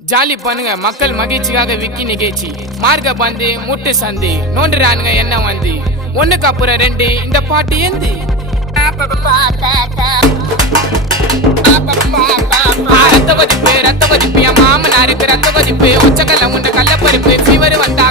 jolly பண்ணுங்க மக்கள் மகிழ்ச்சிக்காக விக்கி நிகழ்ச்சி மார்க்க பந்து முட்டு சந்தி நோண்டுறானுங்க என்ன வந்து ஒண்ணுக்கு அப்புறம் ரெண்டு இந்த பாட்டு ஏந்து ரத்த வதிப்பு என் மாமனாருக்கு ரத்த வதிப்பு உச்சக்கல்ல முண்ட கள்ளப்பருப்பு ஃபீவர் வந்தா